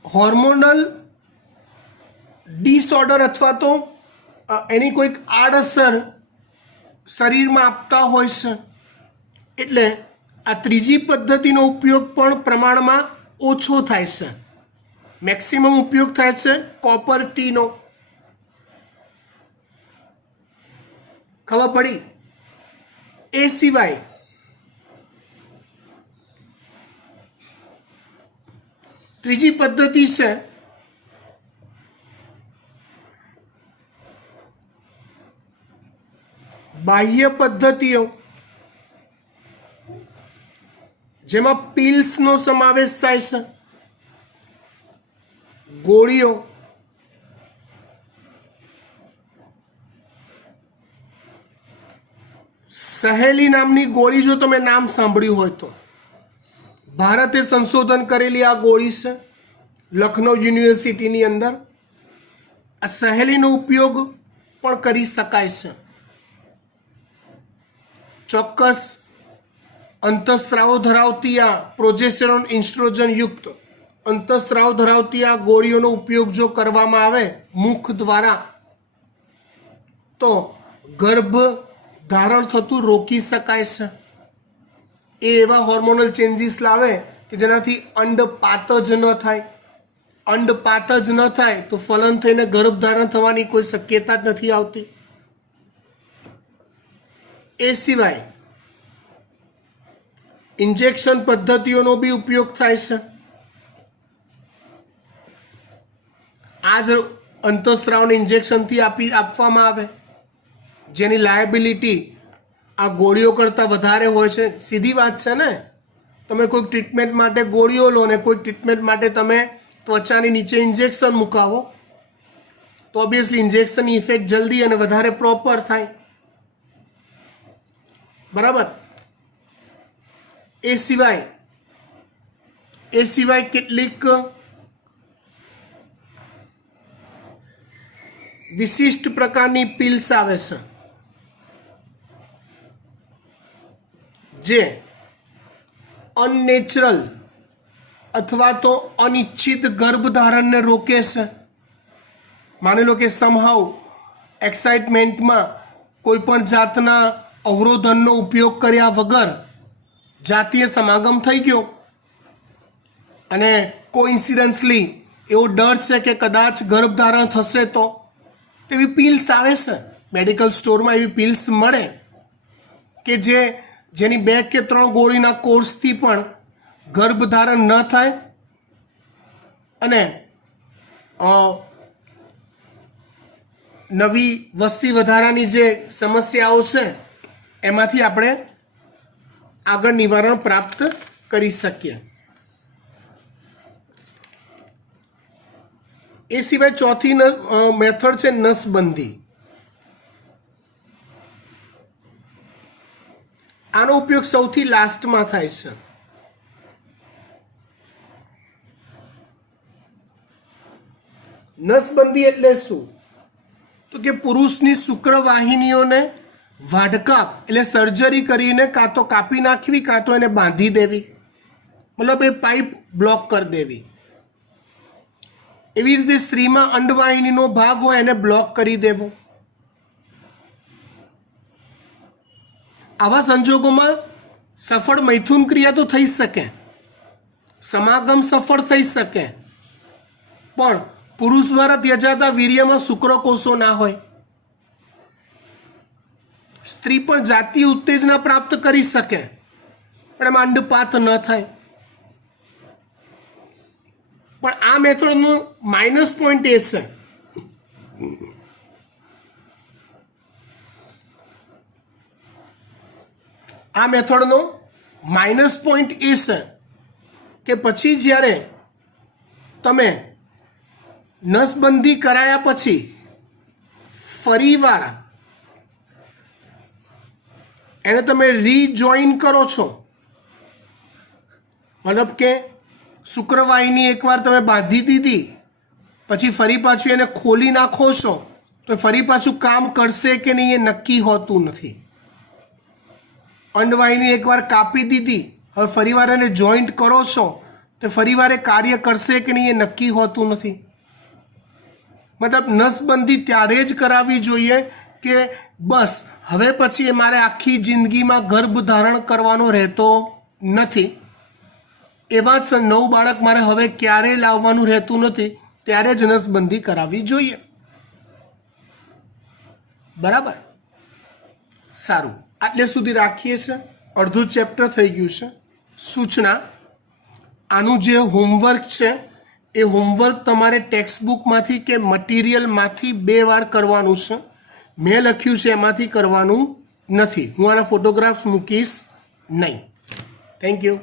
હોર્મોનલ ડિસઓર્ડર અથવા તો એની કોઈક આડઅસર શરીરમાં આપતા હોય છે. એટલે આ ત્રીજી પદ્ધતિનો ઉપયોગ પણ પ્રમાણમાં ઓછો થાય છે. મેક્સિમમ ઉપયોગ થાય છે કોપર ટીનો. ખબર પડી? એ સિવાય ત્રીજી પદ્ધતિ છે બાહ્ય પદ્ધતિઓ, જેમાં પિલ્સનો સમાવેશ થાય છે, ગોળીઓ, સહેલી નામની ગોળી, જો તમે નામ સાંભળ્યું હોય તો ભારતે સંશોધન કરેલી આ ગોળી છે લખનૌ યુનિવર્સિટીની અંદર. આ સહેલીનો ઉપયોગ પણ કરી શકાય છે. ચોક્કસ અંતઃસ્રાવો ધરાવતી આ પ્રોજેસ્ટેરોન ઇસ્ટ્રોજન યુક્ત અંતઃસ્રાવ ધરાવતી આ ગોળીઓનો ઉપયોગ જો કરવામાં આવે મુખ દ્વારા તો ગર્ભ ધારણ થતું રોકી શકાય છે. એ એવા હોર્મોનલ ચેન્જીસ લાવે કે જેનાથી અંડપાત જ ન થાય. અંડપાત જ ન થાય તો ફલન થઈને ગર્ભધારણ થવાની કોઈ શક્યતા જ નથી આવતી. એ સિવાય ઇન્જેક્શન પદ્ધતિઓનો બી ઉપયોગ થાય છે. આ જ અંતઃસ્રાવને ઇન્જેક્શનથી આપવામાં આવે, જેની લાયબિલિટી આ ગોળીઓ કરતાં વધારે હોય છે. સીધી વાત છે ને, તમે કોઈક ટ્રીટમેન્ટ માટે ગોળીઓ લો ને કોઈક ટ્રીટમેન્ટ માટે તમે ત્વચાની નીચે ઇન્જેક્શન મુકાવો તો ઓબ્વિયસલી ઇન્જેક્શનની ઇફેક્ટ જલ્દી અને વધારે પ્રોપર થાય. બરાબર? એ સિવાય કેટલીક વિશિષ્ટ પ્રકારની પિલ્સ આવે છે જે અનનેચરલ અથવા તો અનિચ્છિત ગર્ભધારણને રોકે છે. માની લો કે સમહાઉ એક્સાઇટમેન્ટમાં કોઈ પણ જાતના અવરોધનનો ઉપયોગ કર્યા વગર જાતીય સમાગમ થઈ ગયો અને કોઇન્સિડન્સલી એવો ડર છે કે કદાચ ગર્ભધારણ થશે તો તેવી પિલ્સ આવે છે. મેડિકલ સ્ટોરમાં એવી પિલ્સ મળે કે જેની 2 કે 3 ગોળીના કોર્સથી પણ ગર્ભધારણ ન થાય અને નવી વસ્તી વધારાની જે સમસ્યાઓ છે એમાંથી આપણે આગળ નિવારણ પ્રાપ્ત કરી શકીએ. એ સિવાય ચોથી મેથડ છે નસબંધી. આનો ઉપયોગ સૌથી લાસ્ટમાં થાય છે. નસબંધી એટલે શું? તો કે પુરુષની શુક્રવાહિનીઓને વાઢકાપ એટલે સર્જરી કરીને કાં તો કાપી નાખવી કાં તો એને બાંધી દેવી, મતલબ એ પાઇપ બ્લોક કરી દેવી. એવી રીતે સ્ત્રીમાં અંડવાહિનીનો ભાગ હોય એને બ્લોક કરી દેવો. આવા સંજોગોમાં સફળ મૈથુન ક્રિયા તો થઈ શકે, સમાગમ સફળ થઈ શકે, પણ પુરુષ દ્વારા ત્યજાતા વીર્યમાં શુક્રકોષો ના હોય. સ્ત્રી પણ જાતીય ઉત્તેજના પ્રાપ્ત કરી શકે પણ એમાં અંડપાત ન થાય. પણ આ મેથડનો માઇનસ પોઈન્ટ એ છે કે પછી જ્યારે તમે નસબંધી કરાયા પછી ફરીવાર એને તમે રીજોઈન કરો છો, મતલબ કે શુક્રવાહિની એકવાર તમે બાંધી દીધી પછી ફરી પાછું એને ખોલી નાખો છો તો ફરી પાછું કામ કરશે કે નહીં એ નક્કી હોતું નથી. અંડવાહિની એકવાર કાપી દીધી, હવે ફરીવાર એને જોઈન્ટ કરો છો તો ફરીવાર એ કાર્ય કરશે કે નહીં એ નક્કી હોતું નથી. મતલબ નસબંધી ત્યારે જ કરાવવી જોઈએ કે બસ હવે પછી એ મારે આખી જિંદગીમાં ગર્ભ ધારણ કરવાનો રહેતો નથી, એવા જ નવું બાળક મારે હવે ક્યારેય લાવવાનું રહેતું નથી, ત્યારે જ નસબંધી કરાવવી જોઈએ. બરાબર, સારું, આટલે સુધી રાખીએ છીએ. અડધું ચેપ્ટર થઈ ગયું છે. સૂચના, આનું જે હોમવર્ક છે એ હોમવર્ક તમારે ટેક્સ્ટબુકમાંથી કે મટીરિયલમાંથી 2 વાર કરવાનું છે. મેં લખ્યું છે એમાંથી કરવાનું નથી. હું આના ફોટોગ્રાફ્સ મૂકીશ નહીં. Thank you.